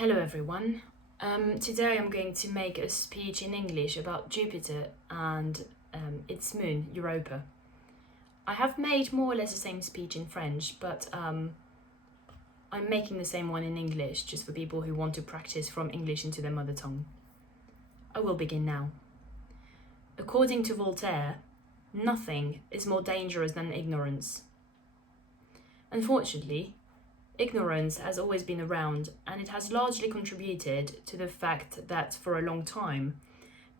Hello everyone. Today I'm going to make a speech in English about Jupiter and its moon, Europa. I have made more or less the same speech in French, but I'm making the same one in English just for people who want to practice from English into their mother tongue. I will begin now. According to Voltaire, nothing is more dangerous than ignorance. Unfortunately, ignorance has always been around, and it has largely contributed to the fact that for a long time,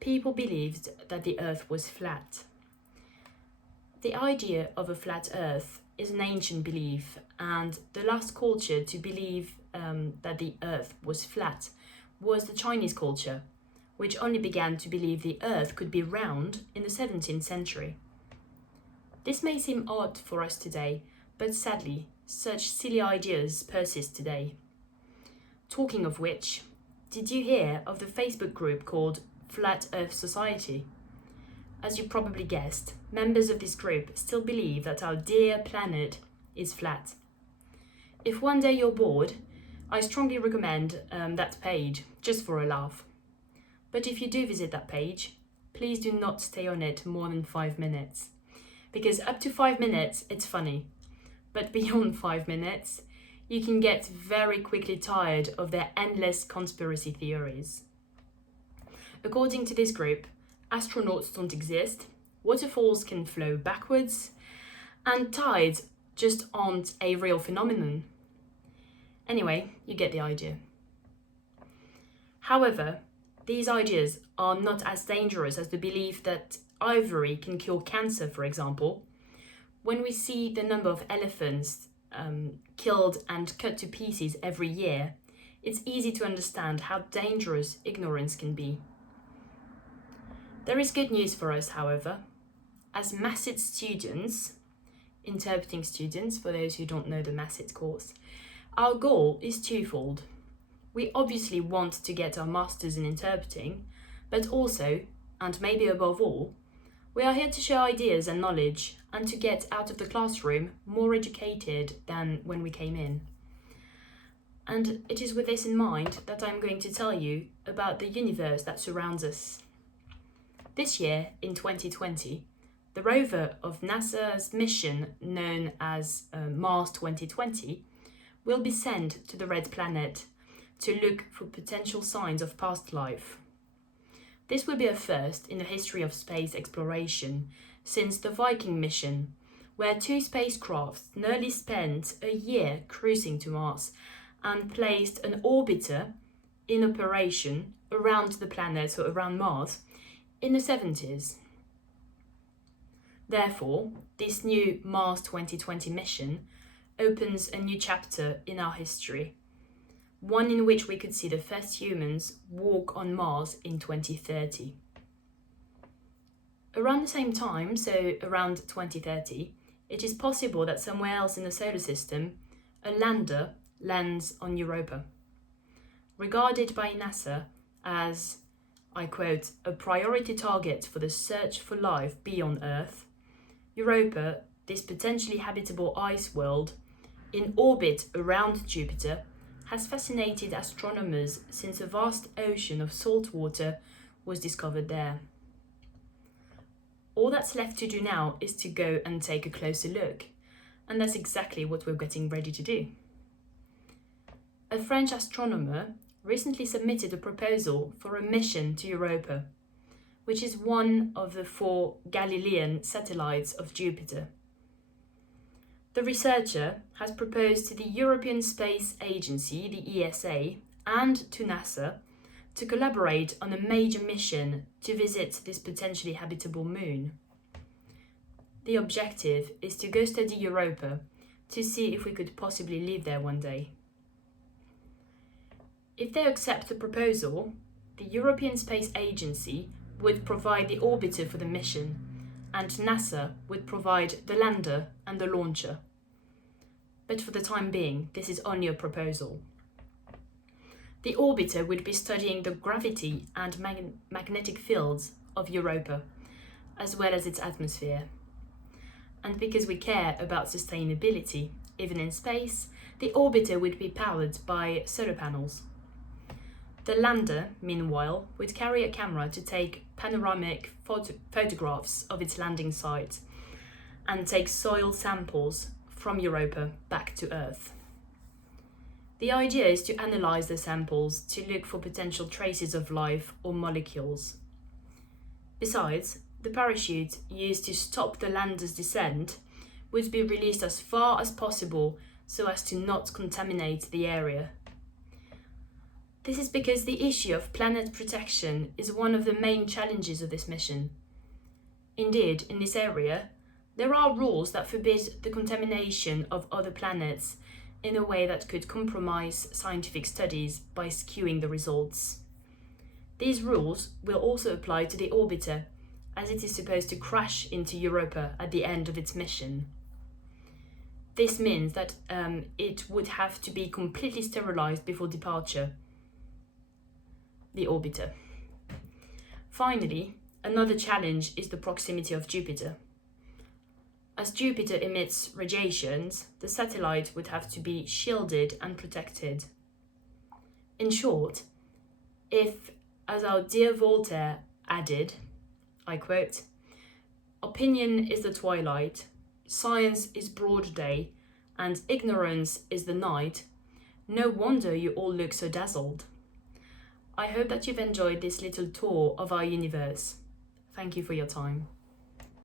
people believed that the Earth was flat. The idea of a flat Earth is an ancient belief, and the last culture to believe that the Earth was flat was the Chinese culture, which only began to believe the Earth could be round in the 17th century. This may seem odd for us today, but sadly, such silly ideas persist today. Talking of which, did you hear of the Facebook group called Flat Earth Society? As you probably guessed, members of this group still believe that our dear planet is flat. If one day you're bored, I strongly recommend that page, just for a laugh. But if you do visit that page, please do not stay on it more than 5 minutes. Because up to 5 minutes, it's funny. But beyond 5 minutes, you can get very quickly tired of their endless conspiracy theories. According to this group, astronauts don't exist, waterfalls can flow backwards, and tides just aren't a real phenomenon. Anyway, you get the idea. However, these ideas are not as dangerous as the belief that ivory can cure cancer, for example. When we see the number of elephants killed and cut to pieces every year, it's easy to understand how dangerous ignorance can be. There is good news for us, however. As MASIT students, interpreting students, for those who don't know the MASIT course, our goal is twofold. We obviously want to get our masters in interpreting, but also, and maybe above all, we are here to share ideas and knowledge and to get out of the classroom more educated than when we came in. And it is with this in mind that I'm going to tell you about the universe that surrounds us. This year, in 2020, the rover of NASA's mission known as Mars 2020 will be sent to the Red Planet to look for potential signs of past life. This will be a first in the history of space exploration since the Viking mission, where 2 spacecrafts nearly spent a year cruising to Mars and placed an orbiter in operation around the planet, so around Mars, in the 70s. Therefore, this new Mars 2020 mission opens a new chapter in our history, one in which we could see the first humans walk on Mars in 2030. Around the same time, so around 2030, it is possible that somewhere else in the solar system, a lander lands on Europa. Regarded by NASA as, I quote, a priority target for the search for life beyond Earth, Europa, this potentially habitable ice world, in orbit around Jupiter, has fascinated astronomers since a vast ocean of salt water was discovered there. All that's left to do now is to go and take a closer look, and that's exactly what we're getting ready to do. A French astronomer recently submitted a proposal for a mission to Europa, which is one of the 4 Galilean satellites of Jupiter. The researcher has proposed to the European Space Agency, the ESA, and to NASA to collaborate on a major mission to visit this potentially habitable moon. The objective is to go study Europa to see if we could possibly live there one day. If they accept the proposal, the European Space Agency would provide the orbiter for the mission, and NASA would provide the lander and the launcher. But for the time being, this is only a proposal. The orbiter would be studying the gravity and magnetic fields of Europa, as well as its atmosphere. And because we care about sustainability, even in space, the orbiter would be powered by solar panels. The lander, meanwhile, would carry a camera to take panoramic photographs of its landing site and take soil samples from Europa back to Earth. The idea is to analyze the samples to look for potential traces of life or molecules. Besides, the parachute used to stop the lander's descent would be released as far as possible so as to not contaminate the area. This is because the issue of planet protection is one of the main challenges of this mission. Indeed, in this area, there are rules that forbid the contamination of other planets in a way that could compromise scientific studies by skewing the results. These rules will also apply to the orbiter, as it is supposed to crash into Europa at the end of its mission. This means that it would have to be completely sterilized before departure, the orbiter. Finally, another challenge is the proximity of Jupiter. As Jupiter emits radiations, the satellite would have to be shielded and protected. In short, if, as our dear Voltaire added, I quote, "Opinion is the twilight, science is broad day, and ignorance is the night, no wonder you all look so dazzled." I hope that you've enjoyed this little tour of our universe. Thank you for your time.